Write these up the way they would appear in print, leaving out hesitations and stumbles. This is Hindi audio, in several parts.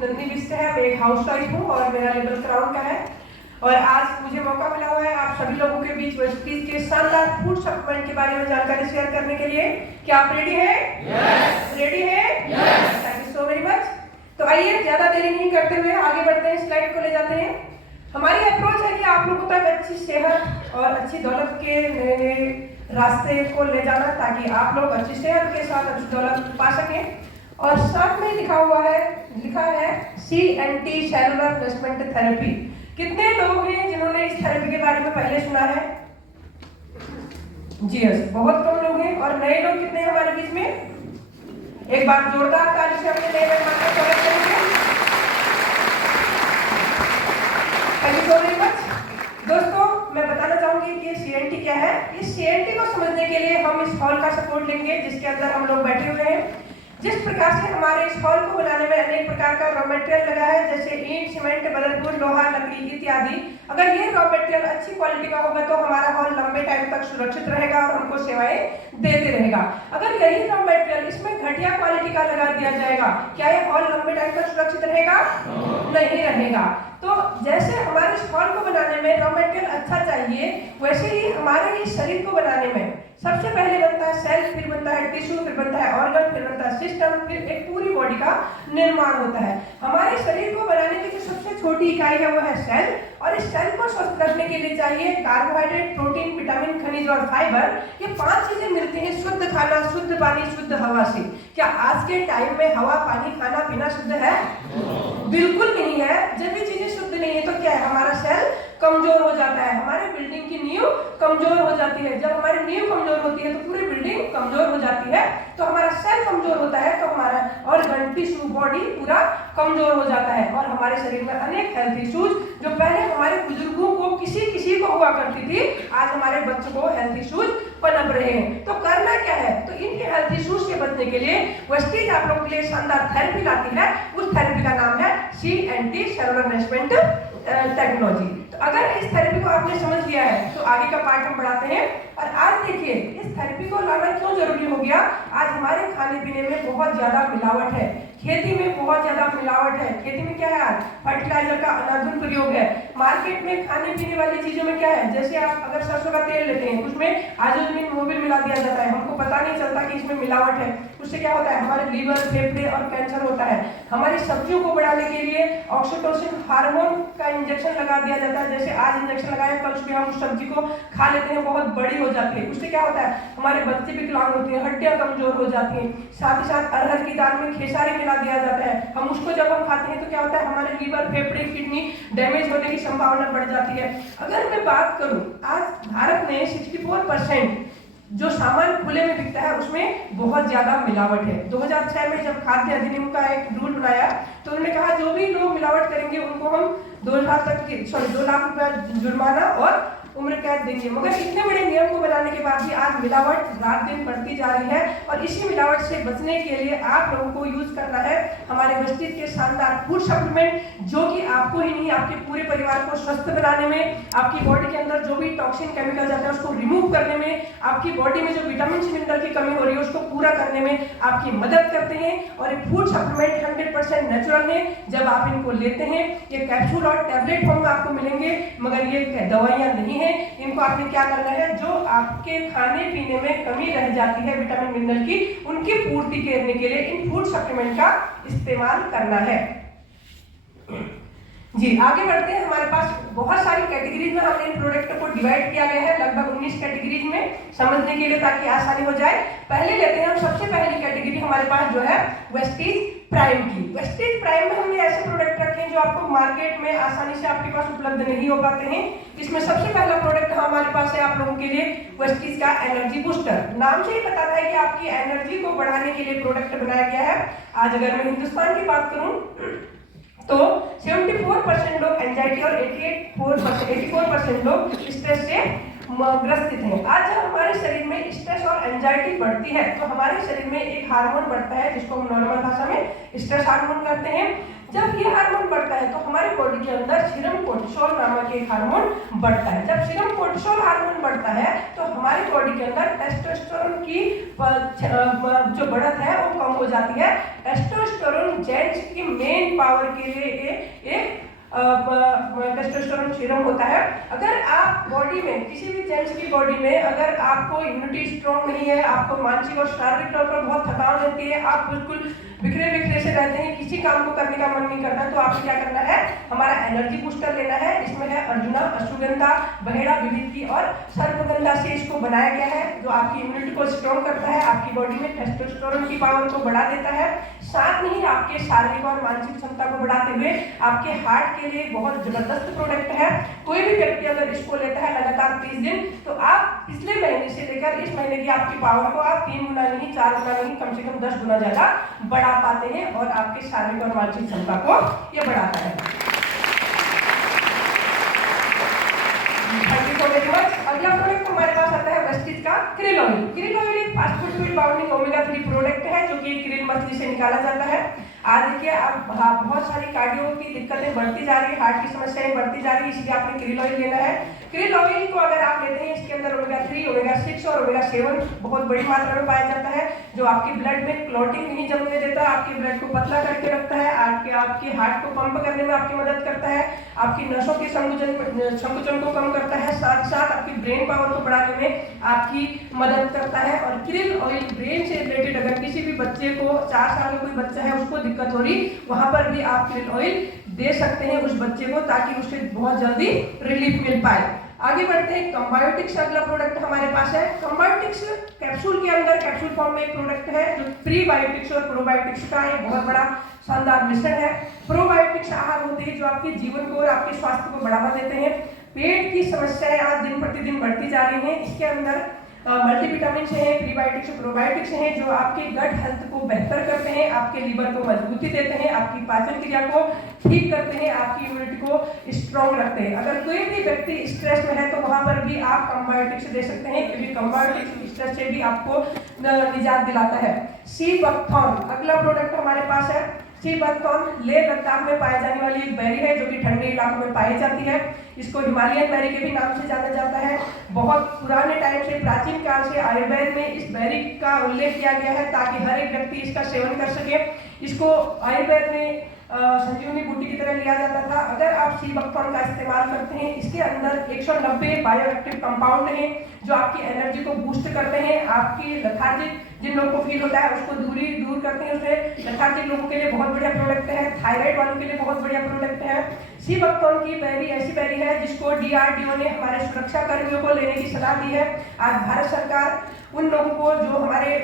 नंदिनी बिष्ट है, मैं एक हाउसवाइफ हूँ और मेरा लेवल क्राउन का है। और आज मुझे मौका मिला हुआ है आप सभी लोगों के बीच वेस्टीज के शानदार फूड सप्लीमेंट के बारे में जानकारी शेयर करने के लिए। क्या आप रेडी हैं? Yes. रेडी हैं? Yes. Thank you so very much. तो आइए ज्यादा देरी नहीं करते हुए आगे बढ़ते हैं, स्लाइड को ले जाते हैं। हमारी अप्रोच है कि आप लोगों तक अच्छी सेहत और अच्छी दौलत के नए रास्ते को ले जाना, ताकि आप लोग अच्छी सेहत के साथ अच्छी दौलत पा सकें। और साथ में लिखा है CNT सेलुलर नरिशमेंट थेरेपी। कितने लोग हैं जिन्होंने इस थेरेपी के बारे में पहले सुना है? जी यस, बहुत कम लोग हैं। और नए लोग कितने हैं हमारे बीच में? एक बार जोरदार ताली से अपने नए मेहमान का स्वागत करेंगे। Thank you so very much. दोस्तों, मैं बताना चाहूंगी कि CNT क्या है। इस CNT को समझने के लिए हम इस हॉल का सपोर्ट लेंगे जिसके अंदर हम लोग बैठे हुए हैं। जिस प्रकार से हमारे इस हॉल को बनाने में अनेक प्रकार का रॉ मटेरियल लगा है, जैसे ईंट, सीमेंट, बदरपुर, लोहा, लकड़ी इत्यादि। अगर ये रॉ मटेरियल अच्छी क्वालिटी का होगा तो हमारा हॉल लंबे टाइम तक सुरक्षित रहेगा और हमको सेवाएं देते रहेगा। अगर यही रॉ मटेरियल इसमें घटिया क्वालिटी का लगा दिया जाएगा, क्या ये हॉल लंबे टाइम तक सुरक्षित रहेगा? नहीं रहेगा। तो जैसे हमारे इस हॉल को बनाने में रॉ मटेरियल अच्छा चाहिए, वैसे ही हमारे इस शरीर को बनाने में सबसे पहले बनता है सेल, फिर बनता है टिश्यू, फिर बनता है ऑर्गन, फिर बनता है सिस्टम, फिर एक पूरी बॉडी का निर्माण होता है। हमारे शरीर को बनाने की जो सबसे छोटी इकाई है वो है सेल। और इस सेल को स्वस्थ रखने के लिए चाहिए कार्बोहाइड्रेट, प्रोटीन, विटामिन, खनिज और फाइबर। ये 5 चीजें मिलती हैं शुद्ध खाना, शुद्ध पानी, शुद्ध हवा से। क्या आज के टाइम में हवा, पानी, खाना पीना शुद्ध है? बिल्कुल नहीं है। जब ये चीजें शुद्ध नहीं है तो क्या है? हमारा सेल कमजोर हो जाता है, हमारे बिल्डिंग की नींव कमजोर हो जाती है। जब हमारी नींव कमजोर होती है तो पूरी बिल्डिंग कमजोर हो जाती है। तो हमारा सेल कमजोर होता है तो हमारा ऑर्गन, टिश्यू, बॉडी पूरा कमजोर हो जाता है। और हमारे शरीर में अनेक हेल्थ इश्यूज जो पहले हमारे बुजुर्गों को किसी को हुआ करती थी, आज हमारे बच्चों को हेल्थ इश्यूज पनप रहे हैं। तो करना क्या है? तो इनके हेल्थ इश्यूज से बचने के लिए वेस्टीज आप लोगों के लिए शानदार थेरेपी लाती है। उस थेरेपी का नाम है CNT सेलुलर नरिशमेंट टेक्नोलॉजी। तो अगर इस थेरेपी को आपने समझ लिया है तो आगे का पार्ट हम बढ़ाते हैं। और आज देखिए इस थेरेपी को लाना क्यों जरूरी हो गया। आज हमारे खाने पीने में बहुत ज्यादा मिलावट है, खेती में बहुत ज्यादा मिलावट है। खेती में क्या है? आज फर्टिलाइजर का अनाधुन प्रयोग है। मार्केट में खाने पीने वाली चीजों में क्या है? जैसे आप अगर सरसों का तेल लेते हैं, उसमें आयोडीन, मोबिल मिला दिया जाता है। हमको पता नहीं चलता कि इसमें मिलावट है। उससे क्या होता है? हमारे लीवर, फेफड़े और कैंसर होता है। हमारी सब्जियों को बढ़ाने के लिए ऑक्सीटोसिन हार्मोन का इंजेक्शन लगा दिया जाता है। जैसे आज इंजेक्शन लगाया, कल सुबह हम उस सब्जी को खा लेते हैं, बहुत बड़ी हो जाती है। उससे क्या होता है? हमारे बच्चे विकलांग होते हैं, हड्डियां कमजोर हो जाती हैं। साथ ही साथ अरहर की दाल में खेसारी मिला दिया जाता है। हम उसको जब हम खाते हैं तो क्या होता है? हमारे लीवर, फेफड़े, किडनी डैमेज होने की संभावना बढ़ जाती है। अगर मैं बात करूं, आज भारत में 64% जो सामान खुले में बिकता है उसमें बहुत ज्यादा मिलावट है। 2006 में जब खाद्य अधिनियम का एक रूल बनाया तो उन्होंने कहा जो भी लोग मिलावट करेंगे उनको हम 2 लाख रुपया जुर्माना और उम्र कैद देंगे। मगर इतने बड़े नियम को बनाने के बाद भी आज मिलावट रात दिन बढ़ती जा रही है। और इसी मिलावट से बचने के लिए आप लोगों को यूज करना है हमारे वेस्टीज के शानदार फूड सप्लीमेंट, जो कि आपको ही नहीं आपके पूरे परिवार को स्वस्थ बनाने में, आपकी बॉडी के अंदर जो भी टॉक्सिन केमिकल जाता है उसको रिमूव करने में, आपकी बॉडी में जो विटामिन मिनरल की कमी हो रही है उसको पूरा करने में आपकी मदद करते हैं। और ये फूड सप्लीमेंट 100% नेचुरल है। जब आप इनको लेते हैं, ये कैप्सूल और टैबलेट फॉर्म में आपको मिलेंगे, मगर ये दवाइयां नहीं है। इनको आपने क्या करना है? जो आपके खाने पीने में कमी रह जाती है विटामिन मिनरल की, उनकी पूर्ति करने के लिए इन फूड सप्लीमेंट का इस्तेमाल करना है। जी आगे बढ़ते हैं। हमारे पास बहुत सारी कैटेगरीज में हमने इन प्रोडक्ट को डिवाइड किया गया है, लगभग 19 कैटेगरीज में समझने के लिए, ताकि आसानी हो जाए। पहले लेते हैं हम सबसे पहली कैटेगरी हमारे पास जो है वेस्टीज प्राइम की। वेस्टीज प्राइम में हमने ऐसे प्रोडक्ट रखे हैं जो आपको मार्केट में आसानी से आपके पास उपलब्ध नहीं हो पाते हैं। इसमें सबसे पहला प्रोडक्ट हमारे पास है आप लोगों के लिए वेस्टीज का एनर्जी बूस्टर। नाम से ही बताता है कि आपकी एनर्जी को बढ़ाने के लिए प्रोडक्ट बनाया गया है। आज अगर मैं हिंदुस्तान की बात करूं तो 74% लोग एंजाइटी और 84% लोग स्ट्रेस से ग्रसित हैं। आज जब हमारे शरीर में स्ट्रेस और एंजाइटी बढ़ती है तो हमारे शरीर में एक हार्मोन बढ़ता है जिसको हम नॉर्मल भाषा में स्ट्रेस हार्मोन कहते हैं। जब ये हार्मोन बढ़ता है तो हमारे बॉडी के अंदर सीरम कोर्टिसोल नामक एक हार्मोन बढ़ता है। जब सीरम कोर्टिसोल हार्मोन बढ़ता है तो हमारी बॉडी के अंदर टेस्टोस्टेरोन की जो बढ़त है वो कम हो जाती है। टेस्टोस्टेरोन जेंट्स की मेन पावर के लिए एक टेस्टोस्टेरोन सीरम होता है। अगर आप बॉडी में, किसी भी जेंट्स की बॉडी में अगर आपको इम्यूनिटी स्ट्रॉन्ग नहीं है, आपको मानसिक और शारीरिक तौर पर बहुत थकान रहती है, आप बिल्कुल बिखरे बिखरे से रहते हैं, किसी काम को करने का मन नहीं करता, तो आपको क्या करना है, हमारा एनर्जी बूस्टर लेना है। इसमें है अर्जुना, अश्वगंधा, बहेड़ा, विभूति और सर्पगंधा से इसको बनाया गया है, जो आपकी इम्यूनिटी को स्ट्रॉन्ग करता है, आपकी बॉडी में टेस्टोस्टेरोन की पावर को बढ़ा देता है, साथ में ही आपके शारीरिक और मानसिक क्षमता को बढ़ाते हुए आपके हार्ट के लिए बहुत जबरदस्त प्रोडक्ट है। कोई भी व्यक्ति अगर इसको लेता है लगातार 30 दिन, तो आप पिछले महीने से लेकर इस महीने की आपकी पावर को आप 3 गुना नहीं, 4 गुना नहीं, कम से कम 10 गुना ज्यादा बढ़ा पाते हैं और आपके शारीरिक और मानसिक क्षमता को यह बढ़ाता है। अगला प्रोडक्ट हमारे पास आता है वेस्टीज का krill ऑयल। krill ऑयल एक fast food bounding omega 3 product है जो कि krill मछली से निकाला जाता है। आज देखिए आप बहुत सारी कार्डियो की दिक्कतें बढ़ती जा रही है, हार्ट की समस्याएं बढ़ती जा रही है, इसलिए आपने krill ऑयल लेना है। krill ऑयल को अगर आप लेते हैं, इसके अंदर ओमेगा 3, ओमेगा 6 और ओमेगा 7 बहुत बड़ी मात्रा में पाया जाता है, जो आपकी ब्लड में क्लॉटिंग नहीं जमने देता, आपके ब्लड को पतला करके रखता है, आपके हार्ट को पंप करने में आपकी मदद करता है, आपकी नसों के संकुचन को कम करता है, साथ साथ आपकी ब्रेन पावर को बढ़ाने में आपकी मदद करता है। और krill ऑयल ब्रेन से रिलेटेड अगर किसी भी बच्चे को, 4 साल का कोई बच्चा है उसको दिक्कत हो रही, वहां पर भी आप krill ऑयल दे सकते हैं उस बच्चे को, ताकि उसे बहुत जल्दी रिलीफ मिल पाए। आगे बढ़ते हैं, कंबायोटिक्स अगला प्रोडक्ट हमारे पास है। कंबायोटिक्स कैप्सूल के अंदर, कैप्सूल फॉर्म में एक प्रोडक्ट है जो प्रीबायोटिक्स और प्रोबायोटिक्स का एक बहुत बड़ा शानदार मिश्रण है। प्रोबायोटिक्स आहार होते हैं जो आपके जीवन को और आपके स्वास्थ्य को बढ़ावा देते हैं। पेट की समस्याएं आज दिन प्रतिदिन बढ़ती जा रही हैं, इसके अंदर मल्टीविटामिन हैं, प्रीबायोटिक्स और प्रोबायोटिक्स हैं जो आपके गट हेल्थ को बेहतर करते हैं, आपके लीवर को मजबूती देते हैं, आपकी पाचन क्रिया को ठीक करते हैं, आपकी इम्यूनिटी को स्ट्रॉन्ग रखते हैं। अगर कोई भी व्यक्ति स्ट्रेस में है तो वहां पर भी आप कंबायोटिक्स दे सकते हैं, क्योंकि कंबायोटिक्स स्ट्रेस से भी आपको निजात दिलाता है। सी बकथॉर्न अगला प्रोडक्ट हमारे पास है। सी बकथॉर्न लेह लद्दाख में पाई जाने वाली एक बेरी है जो कि ठंडे इलाकों में पाई जाती है। इसको हिमालयन बेरी के भी नाम से जाना जाता है। बहुत पुराने टाइम से, प्राचीन काल से आयुर्वेद में इस बेरी का उल्लेख किया गया है ताकि हर एक व्यक्ति इसका सेवन कर सके। इसको आयुर्वेद में संजीवनी बूटी की तरह लिया जाता था। अगर आप सी बकथॉर्न का इस्तेमाल करते हैं, इसके अंदर 190 बायोएक्टिव कंपाउंड हैं जो आपकी एनर्जी को बूस्ट करते हैं, आपकी लेथार्जिक जिन लोगों को फील होता है उसको दूर करते हैं। उसे लेथार्जिक लोगों के लिए बहुत बढ़िया प्रोडक्ट है, थायराइड वालों के लिए बहुत बढ़िया प्रोडक्ट है। सी बकथॉर्न की बेरी ऐसी बेरी है जिसको DRDO ने हमारे सुरक्षा कर्मियों को लेने की सलाह दी है। आज भारत सरकार उन लोगों को जो हमारे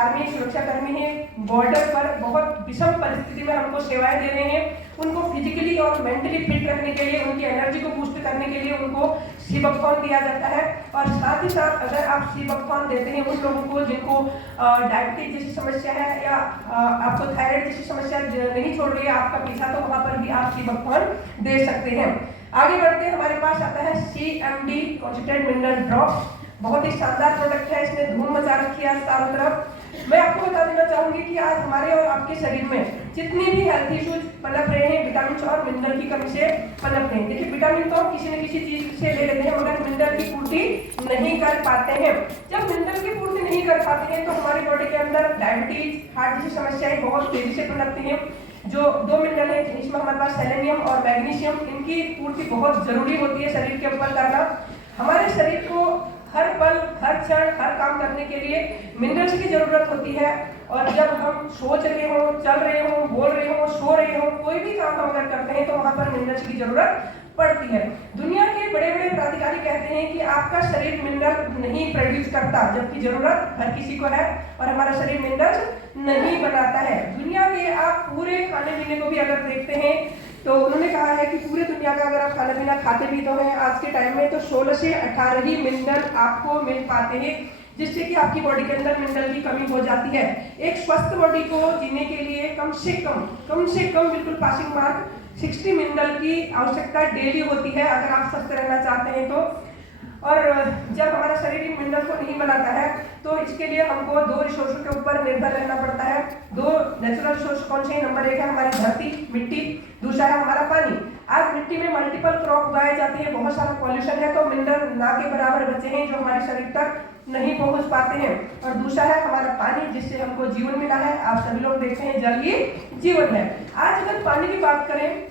आर्मी सुरक्षा कर्मी हैं, बॉर्डर पर बहुत विषम परिस्थिति में हमको सेवाएं दे रहे हैं, उनको फिजिकली और मेंटली फिट रखने के लिए, उनकी एनर्जी को बूस्ट करने के लिए उनको सी बकथॉर्न दिया जाता है। और साथ ही साथ अगर आप सी बकथॉर्न देते हैं उन लोगों को जिनको डायबिटीज जैसी समस्या है या आपको थायराइड जैसी समस्या नहीं छोड़ रही है आपका पीछा, तो वहां पर भी आप सी बकथॉर्न दे सकते हैं। आगे बढ़ते हैं, हमारे पास आता है CMD कॉन्सेंट्रेटेड मिनरल ड्रॉप्स। बहुत ही शानदार प्रोडक्ट है, इसने धूम मचा रखी है चारों तरफ। मैं आपको बता देना चाहूंगी कि आज हमारे और आपके शरीर में जितनी भी हेल्थ इश्यूज पनप रहे हैं, विटामिन और मिनरल की कमी से पनप रहे हैं। देखिए, विटामिन तो हम किसी न किसी चीज से ले लेते हैं मगर मिनरल की पूर्ति नहीं कर पाते हैं। जब मिनरल की पूर्ति नहीं कर पाते हैं तो हमारी बॉडी के अंदर डायबिटीज, हार्ट जैसी समस्याएं बहुत तेजी से पनपती हैं। जो 2 मिनरल है इसमें हमारे पास सेलेनियम और मैग्नीशियम, इनकी पूर्ति बहुत जरूरी होती है शरीर के ऊपर करना। हमारे शरीर को हर पल, हर क्षण, हर काम करने के लिए मिनरल्स की जरूरत होती है। और जब हम सोच रहे हो, चल रहे हो, बोल रहे हो, सो रहे हो, कोई भी काम हम अगर करते हैं तो वहां पर मिनरल्स की जरूरत पड़ती है। दुनिया के बड़े बड़े प्राधिकारी कहते हैं कि आपका शरीर मिनरल नहीं प्रोड्यूस करता, जबकि जरूरत हर किसी को है और हमारा शरीर मिनरल्स नहीं बनाता है। दुनिया के आप पूरे खाने पीने को भी अगर देखते हैं तो उन्होंने कहा है कि पूरी दुनिया का अगर आप खाना पीना खाते भी तो हैं आज के टाइम में, तो 16 से 18 ही मिनरल आपको मिल पाते हैं, जिससे कि आपकी बॉडी के अंदर मिनरल की कमी हो जाती है। एक स्वस्थ बॉडी को जीने के लिए कम से कम बिल्कुल पासिंग मार्क 60 मिनरल की आवश्यकता डेली होती है अगर आप स्वस्थ रहना चाहते हैं तो। और जब हमारा शरीर इन मिनरल को नहीं बनाता है तो इसके लिए हमको 2 रिसोर्सों के ऊपर निर्भर रहना पड़ता है। 2 नेचुरल रिसोर्स कौन से? नंबर 1 है हमारी धरती, मिट्टी, दूसरा है हमारा पानी। आज मिट्टी में मल्टीपल क्रॉप उगाए जाती है, बहुत सारा पॉल्यूशन है, तो मिनरल ना के बराबर बचे हैं जो हमारे शरीर तक नहीं पहुंच पाते हैं। और दूसरा है हमारा पानी, जिससे हमको जीवन मिला है। आप सभी लोग देखते हैं जल ही जीवन है। आज अगर पानी की बात करें,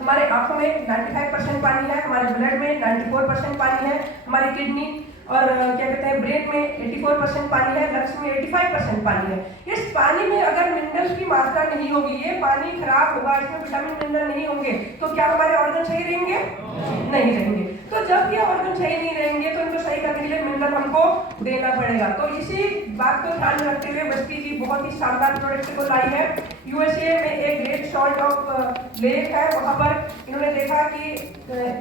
हमारे आंखों में 95% पानी है, हमारे ब्लड में 94% पानी है, हमारी किडनी और क्या कहते हैं ब्रेन में 84% पानी है, लंग्स में 85% पानी है। इस पानी में अगर मिनरल्स की मात्रा नहीं होगी, ये पानी खराब होगा, इसमें विटामिन मिनरल नहीं होंगे, तो क्या हमारे ऑर्गन सही रहेंगे? नहीं रहेंगे। तो जब ये ऑर्गन सही नहीं रहेंगे तो इनको सही करने के लिए मिनरल हमको देना पड़ेगा। तो इसी बात को ध्यान में रखते हुए बस्ती जी बहुत ही शानदार प्रोडक्ट को लाई है। यूएसए में एक ग्रेट सॉल्ट ऑफ लेक है, वहां पर इन्होंने देखा कि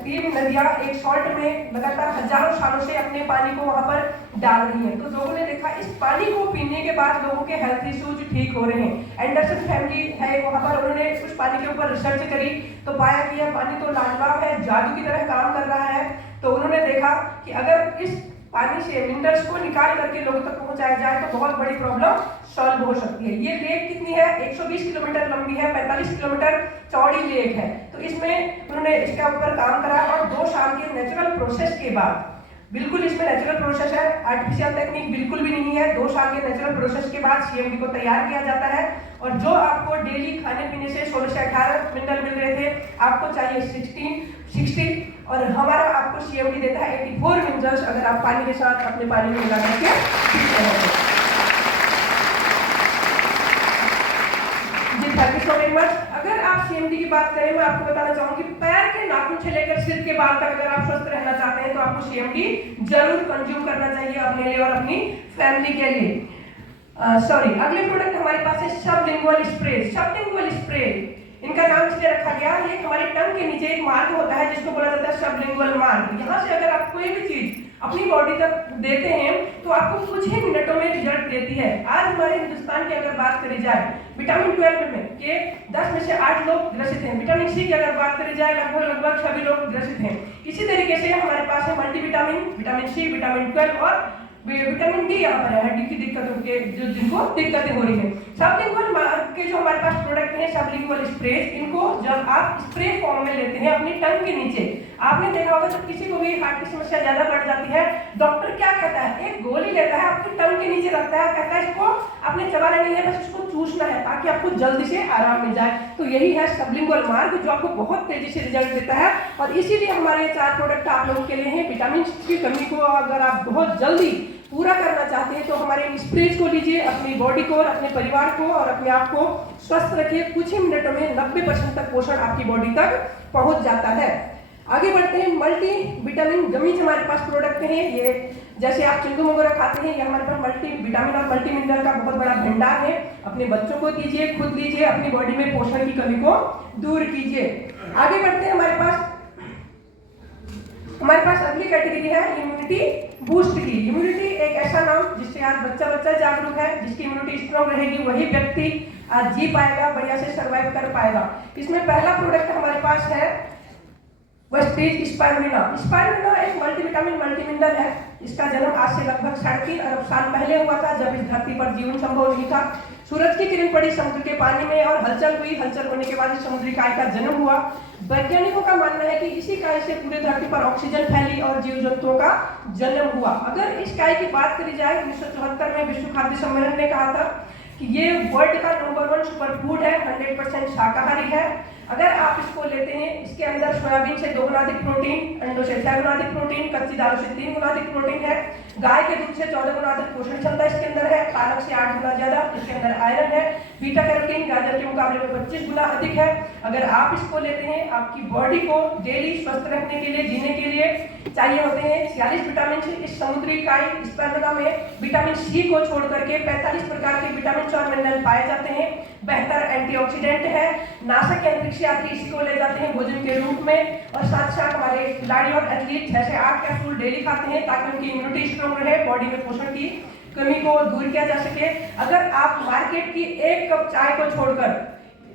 3 नदियां एक सॉल्ट में लगातार हजारों सालों से अपने पानी को वहां पर डाल रही हैं। तो लोगों ने देखा इस पानी को पीने के बाद लोगों के हेल्थ इश्यूज ठीक हो रहे हैं। एंडरसन फैमिली है वहां पर, उन्होंने उस पानी के ऊपर रिसर्च करी तो पाया कि यह पानी तो लाजवाब है, जादू की तरह काम कर रहा है। तो उन्होंने देखा कि अगर इस पानी से मिनरल्स को निकाल करके लोगों तक पहुंचाया जाए तो बहुत बड़ी प्रॉब्लम सॉल्व हो सकती है। ये लेक कितनी है? 120 किलोमीटर लंबी है, 45 किलोमीटर चौड़ी लेक है। तो इसमें उन्होंने इसके ऊपर काम करा और 2 साल के नेचुरल प्रोसेस के बाद, बिल्कुल इसमें नेचुरल प्रोसेस है, आर्टिफिशियल टेक्निक बिल्कुल भी नहीं है, 2 साल के नेचुरल प्रोसेस के बाद सीएमडी को तैयार किया जाता है। और जो आपको डेली खाने पीने से 16 से 18 मिनरल मिल रहे थे, आपको चाहिए 60 और हमारा आपको सीएमडी देता है 84 मिनरल्स, अगर आप पानी के साथ अपने पानी में मिला करके पीते हैं। जी thank you so very much. अगर आप सीएमडी की बात करें, मैं आपको बताना चाहूंगी पैर के नाखून से लेकर सिर के बाल तक अगर आप स्वस्थ रहना चाहते हैं तो आपको सीएमडी जरूर कंज्यूम करना चाहिए अपने लिए और अपनी फैमिली के लिए। अगले प्रोडक्ट हमारे पास है सबलिंगुअल स्प्रे। सबलिंगुअल स्प्रे इनका नाम इसलिए रखा गया, ये हमारे टंग के नीचे एक मार्ग होता है जिसको बोला जाता है सबलिंगुअल मार्ग। यहाँ से अगर आप कोई भी चीज अपनी बॉडी तक देते हैं तो आपको कुछ ही मिनटों में रिजल्ट देती है। आज हमारे हिंदुस्तान की अगर बात करी जाए, विटामिन 12 में के 10 में से 8 लोग ग्रसित हैं। विटामिन सी की अगर बात करी जाए, लगभग सभी लोग ग्रसित हैं। इसी तरीके से हमारे पास है मल्टीविटामिन, विटामिन सी, विटामिन 12 और विटामिन डी यहाँ पर है, हड्डी की दिक्कतों के जिनको दिक्कतें हो रही है। सबलिंगुअल मार्ग के जो हमारे पास प्रोडक्ट है सबलिंगुअल स्प्रे, इनको जब आप स्प्रे फॉर्म में लेते हैं अपनी टंग के नीचे, आपने देखा होगा जब किसी को भी हार्ट की समस्या ज्यादा बढ़ जाती है, डॉक्टर क्या कहता है? एक गोली लेता है, आपकी टंग के नीचे रखता है, कहता है इसको आपने चबाना नहीं है, बस इसको चूसना है ताकि आपको जल्दी से आराम मिल जाए। तो यही है सबलिंगुअल मार्ग जो आपको बहुत तेजी से रिजल्ट देता है। और इसीलिए हमारे ये 4 प्रोडक्ट आप लोगों के लिए हैं। विटामिन की कमी को अगर आप बहुत जल्दी पूरा करना चाहते हैं तो हमारे इन स्प्रेज को लीजिए, अपनी बॉडी को और अपने परिवार को और अपने आप को स्वस्थ रखिए। कुछ ही मिनटों में 90% तक पोषण आपकी बॉडी तक पहुंच जाता है। आगे बढ़ते हैं, मल्टी विटामिन गमीज हमारे पास प्रोडक्ट हैं। ये जैसे आप चिंगम वगैरह खाते हैं, ये हमारे पास मल्टी विटामिन और मल्टी मिनरल का बहुत बड़ा भंडार है। अपने बच्चों को दीजिए, खुद लीजिए, अपनी बॉडी में पोषण की कमी को दूर कीजिए। आगे बढ़ते हैं, हमारे पास अगली कैटेगरी है इम्यूनिटी बूस्ट की। इम्यूनिटी एक ऐसा नाम जिससे आज बच्चा जागरूक है, जिसकी इम्यूनिटी स्ट्रॉन्ग रहेगी वही व्यक्ति आज जी पाएगा, बढ़िया से सर्वाइव कर पाएगा। इसमें पहला प्रोडक्ट हमारे पास है वेस्टीज स्पाइरुलिना। स्पाइरुलिना एक मल्टीविटामिन मल्टीमिनरल है। इसका जन्म आज से लगभग 3.5 अरब साल पहले हुआ था, जब इस धरती पर जीवन संभव नहीं था। सूरज की किरण पड़ी समुद्र के पानी में और हलचल हुई, हलचल होने के बाद इस समुद्री काय का जन्म हुआ। वैज्ञानिकों का मानना है कि इसी काय से पूरे धरती पर ऑक्सीजन फैली और जीव जंतुओं का जन्म हुआ। अगर इस काय की बात करी जाए, 1974 में विश्व खाद्य सम्मेलन ने कहा था कि ये वर्ल्ड का नंबर 1 सुपर फूड है, 100% शाकाहारी है। अगर आप इसको लेते हैं, इसके अंदर सोयाबीन से 2 गुना अधिक प्रोटीन, अंडों से 6 गुना अधिक प्रोटीन, कच्ची दालों से 3 गुना अधिक प्रोटीन है, गाय के दूध से 14 गुना अधिक पोषण क्षमता इसके अंदर है, पालक से 8 गुना ज्यादा इसके अंदर आयरन है, बीटा कैरोटीन गाजर के मुकाबले में 25 गुना अधिक है। अगर आप इसको लेते हैं, आपकी बॉडी को डेली स्वस्थ रखने के लिए, जीने के लिए चाहिए होते हैं 46 विटामिन से। इस समुद्री काय स्पाइरुलिना में विटामिन सी को छोड़ करके 45 प्रकार के विटामिन और मिनरल पाए जाते हैं। बेहतर एंटीऑक्सीडेंट है। नासा के अंतरिक्ष यात्री इसको ले जाते हैं भोजन के रूप में। और साथ साथ हमारे खिलाड़ी और एथलीट 6 से 8 कैप्सूल डेली खाते हैं ताकि उनकी इम्यूनिटी स्ट्रॉन्ग रहे, बॉडी में पोषण की कमी को दूर किया जा सके। अगर आप मार्केट की 1 कप चाय को छोड़कर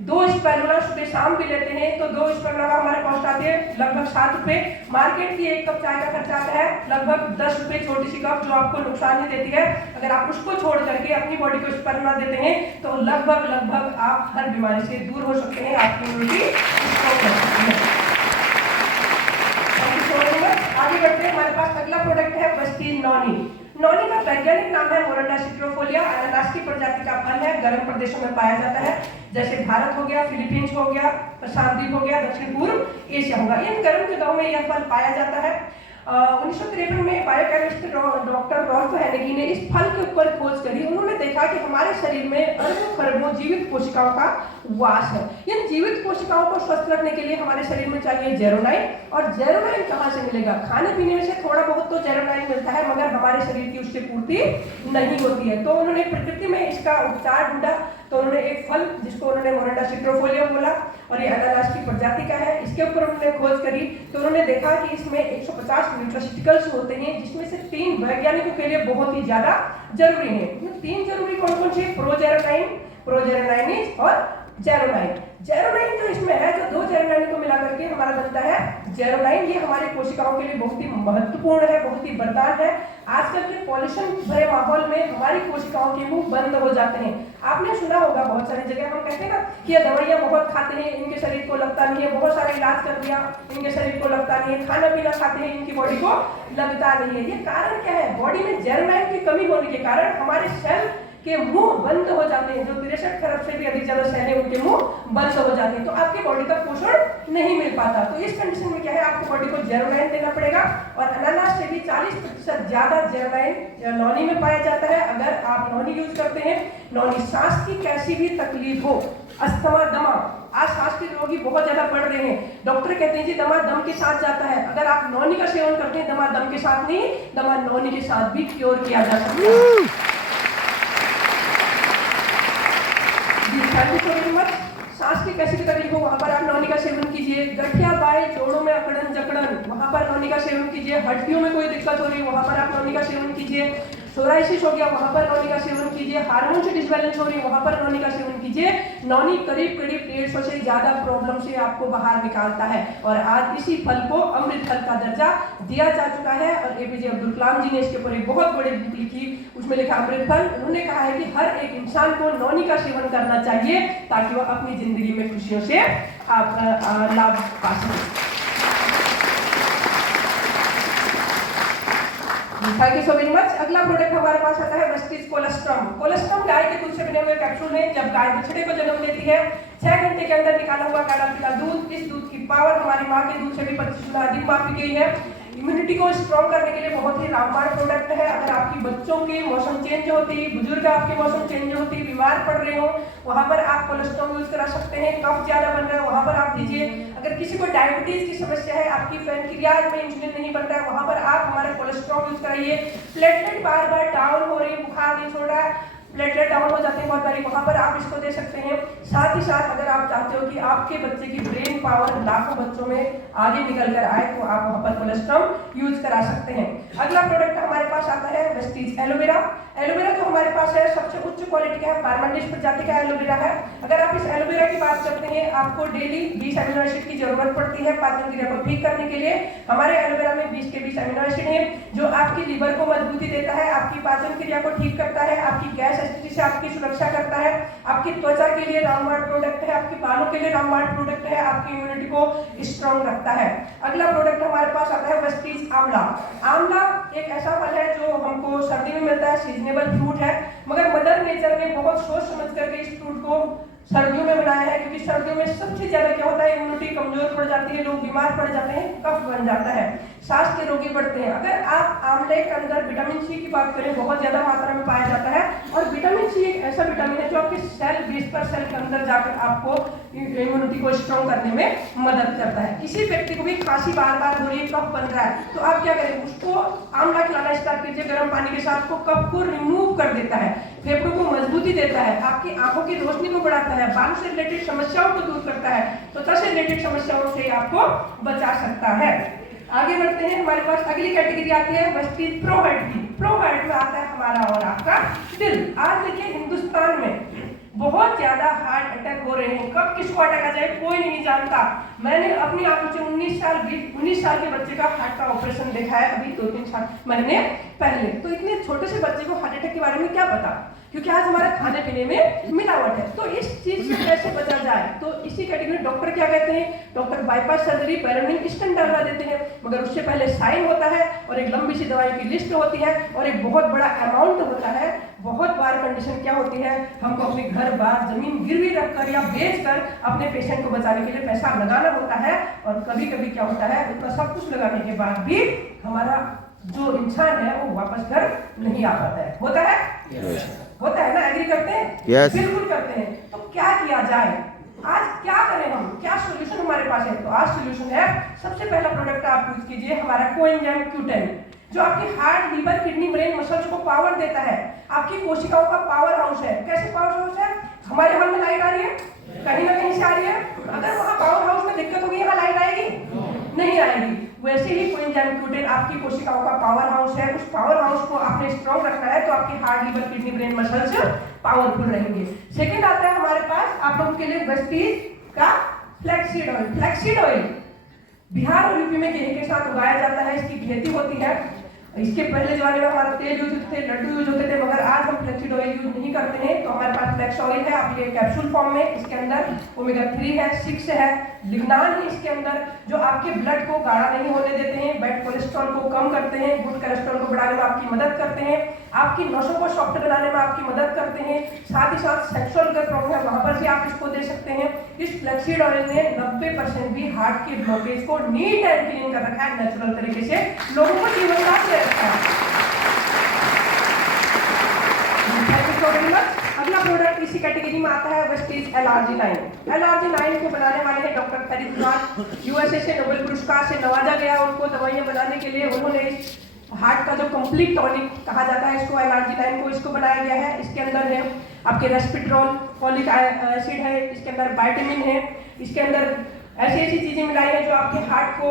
2 स्पाइरुलिना सुबह शाम भी लेते हैं तो 2 स्पाइरुलिना हमारे कॉस्ट आते हैं लगभग 7 रुपए। मार्केट की 1 कप चाय का खर्चा आता है लगभग 10 रुपए, छोटी सी कप जो आपको नुकसान नहीं देती है। अगर आप उसको छोड़ करके अपनी बॉडी को स्पाइरुलिना देते हैं तो लगभग आप हर बीमारी से दूर हो सकते हैं, आपकी इम्यूनिटी स्ट्रॉन्ग हो सकती है। आगे बढ़ते हैं, हमारे पास अगला प्रोडक्ट है वेस्टीज नॉनी। नौनी का वैज्ञानिक नाम है मोरंडा सिट्रोफोलिया। अनानास की प्रजाति का फल है, गर्म प्रदेशों में पाया जाता है, जैसे भारत हो गया, फिलीपींस हो गया, प्रशांत द्वीप हो गया, दक्षिण पूर्व एशिया होगा। इन गर्म जगहों में यह फल पाया जाता है। 1953 में बायोकेमिस्ट डॉक्टर रॉल्फ हैनेगी ने इस फल के ऊपर खोज करी। उन्होंने देखा कि हमारे शरीर में अरबों खरबों जीवित कोशिकाओं का वास है। इन जीवित कोशिकाओं को स्वस्थ रखने के लिए हमारे शरीर में चाहिए जेरोनाइन। और जेरोनाइन कहाँ से मिलेगा? खाने पीने में से थोड़ा बहुत तो जेरोनाइन मिलता है, मगर हमारे शरीर की उससे पूर्ति नहीं होती है। तो उन्होंने प्रकृति में इसका उपचार ढूंढा। तो उन्होंने एक फल जिसको उन्होंने मोरंडा सिट्रोफोलिया बोला, और ये अनानास की प्रजाति का है, इसके ऊपर उन्होंने खोज करी। तो उन्होंने देखा कि इसमें 150 न्यूट्रास्यूटिकल्स होते हैं, जिसमें से 3 वैज्ञानिकों के लिए बहुत ही ज्यादा जरूरी है। 3 जरूरी कौन कौन से? प्रोजेरोनाइन, प्रोजेरोनाइनिज और जेरोनाइन। जेरोनाइन जो इसमें है, जो 2 जेरोनाइन को मिला करके हमारा बनता है जेरोनाइन। ये हमारी कोशिकाओं के लिए बहुत ही महत्वपूर्ण है, बहुत ही वरदान है। आजकल के पॉल्यूशन भरे माहौल में हमारी कोशिकाओं के मुंह बंद हो जाते हैं। आपने सुना होगा बहुत सारी जगह हम कहते हैं ना कि ये दवाइयां बहुत खाते हैं, इनके शरीर को लगता नहीं है, बहुत सारे इलाज कर दिया, इनके शरीर को लगता नहीं है, खाना पीना खाते हैं, इनकी बॉडी को लगता नहीं है। ये कारण क्या है? बॉडी में जेरोनाइन की कमी होने के कारण हमारे सेल के मुंह बंद हो जाते हैं। जो 63 खरब से भी अधिक ज्यादा सेल है, उनके मुंह बंद हो जाते हैं, तो आपकी बॉडी तक पोषण नहीं मिल पाता। तो इस कंडीशन में क्या है, आपको बॉडी को जेरोनाइन देना पड़ेगा। और अनानास से भी 40% ज्यादा जेरोनाइन नौनी में पाया जाता है। अगर आप नौनी यूज करते हैं, नौनी सांस की कैसी भी तकलीफ हो, अस्थमा, दमा, आज सांस के रोगी बहुत ज्यादा बढ़ रहे हैं, डॉक्टर कहते हैं जी दमा दम के साथ जाता है। अगर आप नौनी का सेवन करते हैं, दमा दम के साथ नहीं, दमा नौनी के साथ भी क्योर किया जा सकता है। Thank you so very much. सांस की कैसी भी तकलीफ हो, वहां पर आप नौनी का सेवन कीजिए। गठिया बाय जोड़ों में अकड़न जकड़न, वहां पर नौनी का सेवन कीजिए। हड्डियों में कोई दिक्कत हो रही है, वहां पर आप नौनी का सेवन कीजिए। सोराइसिस हो गया, वहां पर नौनी का सेवन कीजिए। हार्मोन से डिसबैलेंस हो रही है, वहां पर नौनी का सेवन कीजिए। नौनी करीब करीब 150 से ज्यादा प्रॉब्लम से आपको बाहर निकालता है। और आज इसी फल को अमृत फल का दर्जा दिया जा चुका है। और एपीजे अब्दुल कलाम जी ने इसके ऊपर एक बहुत बड़ी बुक लिखी, उसमें लिखा अमृत फल। उन्होंने कहा है कि हर एक इंसान को नौनी का सेवन करना चाहिए, ताकि वह अपनी जिंदगी में खुशियों से लाभ पा सके। Thank you so very much. अगला प्रोडक्ट हमारे पास आता है वेस्टीज कोलेस्ट्रम। कोलेस्ट्रम गाय के दूध से बने हुए कैप्सूल हैं। जब गाय बछड़े को जन्म देती है, 6 घंटे के अंदर निकाला हुआ गाढ़ा पीला दूध, इस दूध की पावर हमारी माँ के दूध से भी 25 गुना अधिक मापी गई है। इम्यूनिटी को स्ट्रॉन्ग करने के लिए बहुत ही रामबाण प्रोडक्ट है। अगर आपकी बच्चों की मौसम चेंज होती, बुजुर्ग आपके मौसम चेंज होती, बीमार पड़ रहे हो, वहां पर आप कोलेस्ट्रॉल यूज करा सकते हैं। कफ ज्यादा बन रहा है, वहां पर आप दीजिए। अगर किसी को डायबिटीज की समस्या है, आपकी पैनक्रियाज में इंसुलिन नहीं बन रहा है, वहां पर आप हमारे कोलेस्ट्रॉल यूज कराइए। प्लेटलेट बार बार डाउन हो रही है, बुखार नहीं छोड़ रहा है, प्लेटलेट डाउन हो जाते हैं बहुत बारी, वहां पर आप इसको दे सकते हैं। साथ ही साथ अगर आप चाहते हो कि आपके बच्चे की ब्रेन पावर लाखों बच्चों में आगे निकल कर आए, तो आप वहां पर कोलेस्ट्रॉल यूज करा सकते हैं। अगला प्रोडक्ट हमारे पास आता है वेस्टीज एलोवेरा। एलोवेरा जो हमारे पास है, सबसे उच्च क्वालिटी का है, पार्मांडिस प्रजाति का एलोवेरा है। अगर आप इस एलोवेरा की बात करते हैं, आपको डेली 20 अमीनो एसिड की जरूरत पड़ती है पाचन क्रिया को ठीक करने के लिए। हमारे एलोवेरा में 20 के 20 अमीनो एसिड है, जो आपकी लीवर को मजबूती देता है, आपकी पाचन क्रिया को ठीक करता है, आपकी गैस एसिडिटी से आपकी सुरक्षा करता है, आपकी त्वचा के लिए रामबाण प्रोडक्ट है, आपके बालों के लिए रामबाण प्रोडक्ट है, आपकी इम्यूनिटी को स्ट्रॉन्ग रखता है। अगला प्रोडक्ट हमारे पास आता है वेस्टीज आंवला। आंवला एक ऐसा फल है जो हमको सर्दी में मिलता है, सीजनेबल फ्रूट है, मगर मदर नेचर ने बहुत सोच समझ करके इस फ्रूट को सर्दियों में बनाया है, क्योंकि सर्दियों में सबसे ज्यादा क्या होता है, इम्यूनिटी कमजोर पड़ जाती है, लोग बीमार पड़ जाते हैं, कफ बन जाता है, सांस के रोगी बढ़ते हैं। अगर आप आंवले के अंदर विटामिन सी की बात करें, बहुत ज्यादा मात्रा में पाया जाता है। और विटामिन सी एक ऐसा विटामिन है जो आपके सेल बेस पर सेल के अंदर जाकर आपको इम्यूनिटी को स्ट्रॉन्ग करने में मदद करता है। किसी व्यक्ति को भी खांसी बार बार हो रही है, कफ बन रहा है, तो आप क्या करें, उसको आंवला खिलाना स्टार्ट कीजिए गर्म पानी के साथ। वो कफ को रिमूव कर देता है, फेफड़ों को मजबूती देता है, आपकी आंखों की रोशनी को बढ़ाता है, बालों से रिलेटेड समस्याओं को दूर करता है, त्वचा से रिलेटेड समस्याओं से आपको बचा सकता है। आगे बढ़ते हैं, हमारे पास अगली कैटेगरी आती है वेस्टीज प्रो हार्ट की। प्रो हार्ट में आता है हमारा और आपका दिल। आज देखिए हिंदुस्तान में बहुत ज्यादा हार्ट अटैक हो रहे हैं, कब किसको अटैक आ जाए कोई नहीं जानता। मैंने अपनी आंखों से 19 साल के बच्चे का हार्ट का ऑपरेशन देखा है अभी 2-3 महीने पहले। तो इतने छोटे से बच्चे को हार्ट अटैक के बारे में क्या पता, क्योंकि आज हमारे खाने पीने में मिलावट है। तो इस चीज से कैसे बचा जाए तो इसी कैटेगरी डॉक्टर क्या कहते हैं, डॉक्टर बाईपास सर्जरी पेरोनिक स्टेंट डलवा देते हैं, मगर उससे पहले साइन होता है और एक लंबी सी दवाई की लिस्ट होती है और एक बहुत बड़ा अमाउंट होता है। बहुत बार कंडीशन क्या होती है, हमको अपने घर बार जमीन गिरवी रखकर या बेचकर अपने पेशेंट को बचाने के लिए पैसा लगाना होता है और कभी कभी क्या होता है, उतना सब कुछ लगाने के बाद भी हमारा जो इंसान है वो वापस घर नहीं आ पाता है। होता है होता है ना, एग्री करते हैं? बिल्कुल करते हैं। तो क्या किया जाए, आज क्या करें हम, क्या सोल्यूशन हमारे पास है? तो आज सोल्यूशन है, सबसे पहला प्रोडक्ट आप यूज कीजिए हमारा कोएंजाइम Q10, जो आपकी heart liver kidney brain muscles को पावर देता है, आपकी कोशिकाओं का पावर हाउस है। कैसे पावर हाउस है? हमारे हॉल में लाइट आ रही है, कहीं ना कहीं से आ रही है, अगर वहां पावर हाउस में दिक्कत होगी यहाँ लाइट आएगी? नहीं आएगी। वैसे ही कोएंजाइम Q10 आपकी कोशिकाओं का पावर हाउस है, उस पावर हाउस को आपने स्ट्रॉन्ग रखना है तो आपकी heart liver kidney brain muscles powerful रहेंगे। सेकंड आता है हमारे पास आप लोगों के लिए वेस्टीज का flaxseed oil. Flaxseed oil Bihar और यूपी में गेहूं के साथ उगाया जाता है, इसकी खेती होती है। इसके पहले जमाने में हमारा तेल यूज होते थे, लड्डू यूज होते थे, मगर आज हम फ्लैक्सीड ऑयल यूज नहीं करते हैं। तो हमारे पास फ्लैक्स ऑयल है, आप ये कैप्सूल फॉर्म में, इसके अंदर ओमेगा 3 है, 6 है, लिग्नान है इसके अंदर, जो आपके ब्लड को गाढ़ा नहीं होने देते हैं, बैड कोलेस्ट्रॉल को कम करते हैं, गुड कोलेस्ट्रॉल को बढ़ाने में आपकी मदद करते हैं, आपकी नसों को सॉफ्ट बनाने में आपकी मदद करते हैं। साथ ही साथ सेक्सुअल का प्रॉब्लम है वहां पर भी आप इसको दे सकते हैं। इस फ्लैक्सीड ऑयल ने 90% भी हार्ट के ब्लॉकेज को नीट एंड क्लीन कर रखा है, नेचुरल तरीके से लोगों को जीवनदान दे रखा है। अगला प्रोडक्ट इसी कैटेगरी में आता है वेस्टीज LRG9। LRG9 को बनाने वाले हैं डॉक्टर फरीद खान, यूएसए से नोबेल पुरस्कार से नवाजा गया उनको दवाइयां बनाने के लिए। उन्होंने हार्ट का जो कंप्लीट टॉनिक कहा जाता है इसको, LRG9 को इसको बनाया गया है। इसके अंदर है आपके रेस्पिट्रोल, फॉलिक एसिड है, इसके अंदर विटामिन है, इसके अंदर ऐसी ऐसी चीजें मिलाई है जो आपके हार्ट को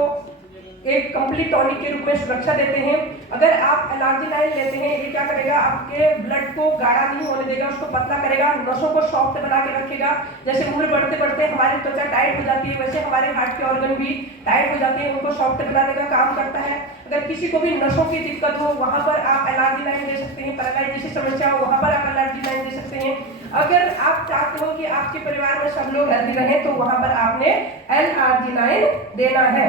एक कंप्लीट टॉनिक के रूप में सुरक्षा देते हैं। अगर आप LRG9 लेते हैं, ये क्या करेगा, आपके ब्लड को गाढ़ा नहीं होने देगा, उसको पतला करेगा, नसों को सॉफ्ट बना के रखेगा। जैसे उम्र बढ़ते बढ़ते हमारी त्वचा टाइट हो जाती है, वैसे हमारे हार्ट के ऑर्गन भी टाइट हो जाते हैं, उनको सॉफ्ट बनाने का काम करता है। अगर किसी को भी नसों की दिक्कत हो वहां पर आप LRG9 दे सकते हैं, पैरालाइज जैसी समस्या हो वहां पर आप LRG9 दे सकते हैं। अगर आप चाहते हो कि आपके परिवार में सब लोग हेल्दी रहें तो वहां पर आपने LRG9 देना है।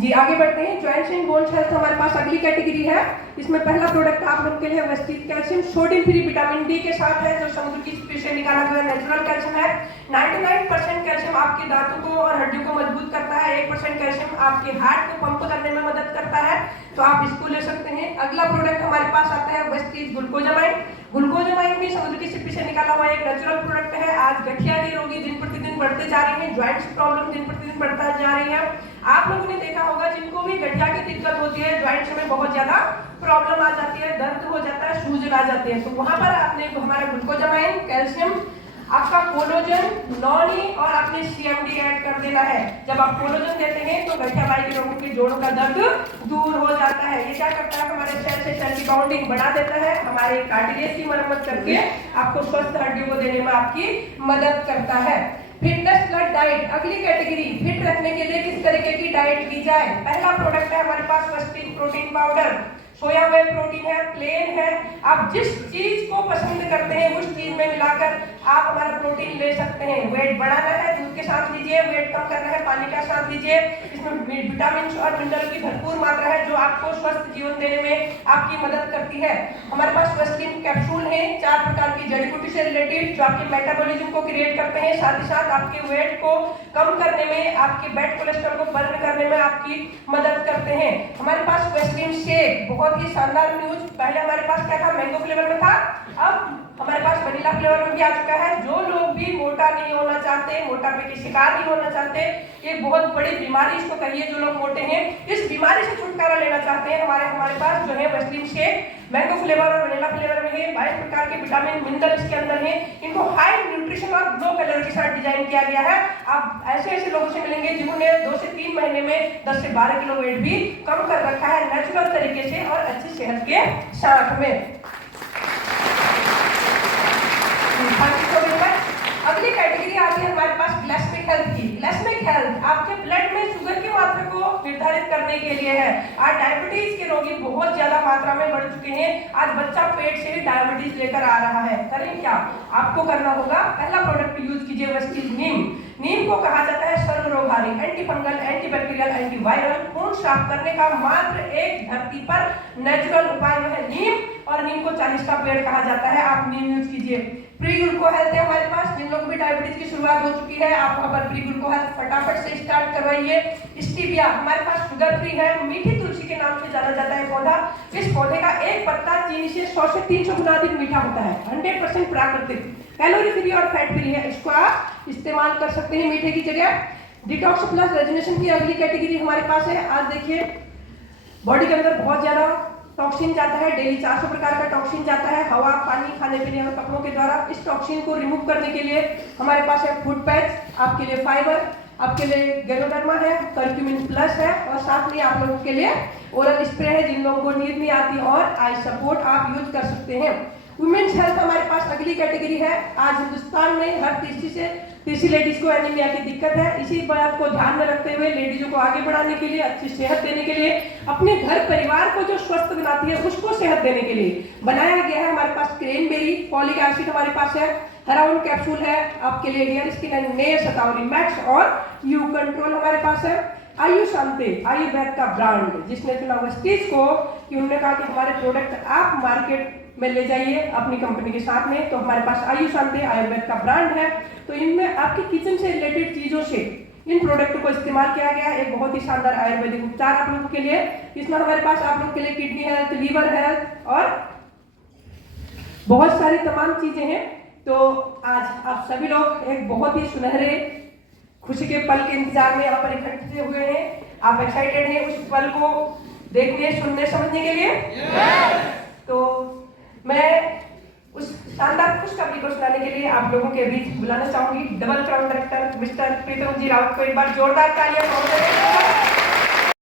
जी आगे बढ़ते हैं। जॉइंट्स एंड बोन्स हेल्थ हमारे पास अगली कैटेगरी है। इसमें पहला प्रोडक्ट आप लोग के लिए Vestige calcium sodium free vitamin D के साथ है, जो समुद्र की स्पीड से निकाला हुआ नेचुरल कैल्शियम है। 99% कैल्शियम आपके दांतों को और हड्डियों को मजबूत करता है, 1% कैल्शियम आपके हार्ट को पंप करने में मदद करता है, तो आप इसको ले सकते हैं। अगला प्रोडक्ट हमारे पास आता है वेस्टीज ग्लूकोजामाइन। ग्लूकोजामाइन भी समुद्र की स्पीड से निकाला हुआ एक नेचुरल प्रोडक्ट है। आज गठिया के रोगी दिन प्रतिदिन बढ़ते जा रहे हैं, ज्वाइंट्स प्रॉब्लम दिन प्रतिदिन बढ़ता जा रही है। आप लोगों ने देखा होगा जिनको भी गठिया की दिक्कत होती है, ज्वाइंट्स में बहुत ज्यादा प्रॉब्लम आ जाती है, दर्द हो जाता है, सूजन आ जाती है, तो वहां पर आपने हमारा ग्लूकोजामाइन, कैल्शियम, आपका कोलोजन, नॉनी और आपने CMD ऐड कर देना है। जब आप कोलोजन देते हैं तो गठियाबाई के लोगों के जोड़ों का दर्द दूर हो जाता है। ये क्या करता है, हमारे सेल से सेल की बाउंडिंग बढ़ा देता है, हमारे कार्टिलेज की मरम्मत करके आपको स्वस्थ हड्डियों को देने में आपकी मदद करता है। फिटनेस प्लस डाइट अगली कैटेगरी, फिट रखने के लिए किस तरीके की डाइट ली जाए। पहला प्रोडक्ट है हमारे पास वेस्टीज प्रोटीन पाउडर। सोया हुआ प्रोटीन है, प्लेन है, आप जिस चीज को पसंद करते हैं उस चीज में मिलाकर आप हमारा प्रोटीन ले सकते हैं। वेट बढ़ाना है दूध के साथ लीजिए, वेट कम करना है पानी का साथ लीजिए। इसमें विटामिन और मिनरल की भरपूर मात्रा है जो आपको स्वस्थ जीवन देने में आपकी मदद करती है। हमारे पास वेस्टीन कैप्सूल है 4 प्रकार की जड़ी बूटी से रिलेटेड, जो आपके मेटाबॉलिज्म को क्रिएट करते हैं, साथ ही साथ आपके वेट को कम करने में, आपके बैड कोलेस्ट्रॉल को बर्न करने में आपकी मदद करते हैं। हमारे पास वेस्टीन शेक बहुत ही शानदार न्यूज, पहले हमारे पास क्या था, मैंगो फ्लेवर में था, अब हमारे पास वनीला फ्लेवर में भी आ चुका है। जो लोग भी मोटा नहीं होना चाहते, मोटापे की शिकार नहीं होना चाहते, एक बहुत बड़ी बीमारी इसको कहिए, जो लोग मोटे हैं, इस बीमारी से छुटकारा लेना चाहते हैं, हमारे पास जो है वेस्टीन शेक मैंगो फ्लेवर और वनीला फ्लेवर में है। 22 प्रकार के विटामिन मिनरल इसके अंदर है। इनको हाई न्यूट्रिशन और लो कैलोरी के साथ डिजाइन किया गया है। आप ऐसे ऐसे लोगों से मिलेंगे जिन्होंने 2 से 3 महीने में 10 से 12 किलो वेट भी कम कर रखा है, नेचुरल तरीके से और अच्छी सेहत के साथ में। अगली कैटेगरी आती है हमारे पास ग्लाइसेमिक हेल्थ की। ग्लाइसेमिक हेल्थ आपके ब्लड में शुगर की मात्रा को निर्धारित करना करने के लिए है। आज डायबिटीज के रोगी बहुत ज्यादा मात्रा में बढ़ चुके हैं। आज बच्चा पेट से ही डायबिटीज लेकर आ रहा है। करें क्या? आपको करना होगा, पहला प्रोडक्ट यूज कीजिए, वह चीज नीम। नीम को कहा जाता है सर्वरोगहारी, एंटी फंगल, एंटीबैक्टीरियल, एंटीवायरल, खून साफ करने का मात्र एक धरती पर नेचुरल उपाय है नीम, और नीम को 40 का पेड़ कहा जाता है। आप नीम यूज कीजिए। प्री ग्लूको हेल्थ है हमारे पास, जिन लोगों को भी डायबिटीज की शुरुआत हो चुकी है, आप वहां पर प्री ग्लूको हेल्थ फटाफट से स्टार्ट करवाइए। स्टीविया हमारे पास शुगर फ्री है, मीठी तुलसी के नाम से जाना जाता है पौधा। इस पौधे का एक पत्ता चीनी से 100 से 300 गुना अधिक मीठा होता है, 100% प्राकृतिक, कैलोरी फ्री और फैट फ्री है। इसको आप इस्तेमाल कर सकते हैं मीठे की जगह। डिटॉक्स प्लस रेजुनेशन की अगली कैटेगरी हमारे पास है। आज देखिए बॉडी के अंदर बहुत ज्यादा टॉक्सिन जाता है, डेली 400 प्रकार का टॉक्सिन जाता है, हवा, पानी, खाने पीने और कपड़ों के द्वारा। इस टॉक्सिन को रिमूव करने के लिए हमारे पास है फूड पैच, आपके लिए फाइबर, आपके लिए गैलोडर्मा है, कर्क्यूमिन प्लस है, और साथ में आप लोगों के लिए ओरल स्प्रे है, जिन लोगों को नींद नहीं आती, और आई सपोर्ट आप यूज कर सकते हैं। वुमेन्स हेल्थ हमारे पास अगली कैटेगरी है। आज हिंदुस्तान में हर तीसरी लेडीज को एनीमिया की दिक्कत है। इसी बात को ध्यान में रखते हुए लेडीजों को आगे बढ़ाने के लिए, अच्छी सेहत देने के लिए, अपने घर परिवार को जो स्वस्थ बनाती है उसको सेहत देने के लिए बनाया गया है हमारे पास क्रेनबेरी, फॉलिक एसिड हमारे पास है, हेराउन कैप्सूल है आपके लिए, hair skin and nail, Shatavari max और यू कंट्रोल हमारे पास है। आयु शांति आयुर्वेद का ब्रांड, जिसने चुना वेस्टीज को, कि उन्होंने कहा कि हमारे प्रोडक्ट आप मार्केट में ले जाइए अपनी कंपनी के साथ में, तो हमारे पास आयु शांति आयुर्वेद का ब्रांड है। तो इनमें आपकी किचन से रिलेटेड चीजों से इन प्रोडक्ट को इस्तेमाल किया गया है। एक बहुत ही शानदार आयुर्वेदिक उपचार आप लोगों के लिए। इसमें हमारे पास आप लोगों के लिए किडनी हेल्थ, लीवर हेल्थ और बहुत सारी तमाम चीजें हैं। तो आज आप सभी लोग एक बहुत ही सुनहरे खुशी के पल के इंतजार में यहाँ पर इकट्ठे हुए हैं। आप एक्साइटेड हैं उस पल को देखने, सुनने, समझने के लिए? तो मैं उस शानदार खुशखबरी को सुनाने के लिए आप लोगों के बीच बुलाना चाहूंगी डबल क्राउन डायरेक्टर मिस्टर प्रीतम जी रावत को। एक बार जोरदार तालियां।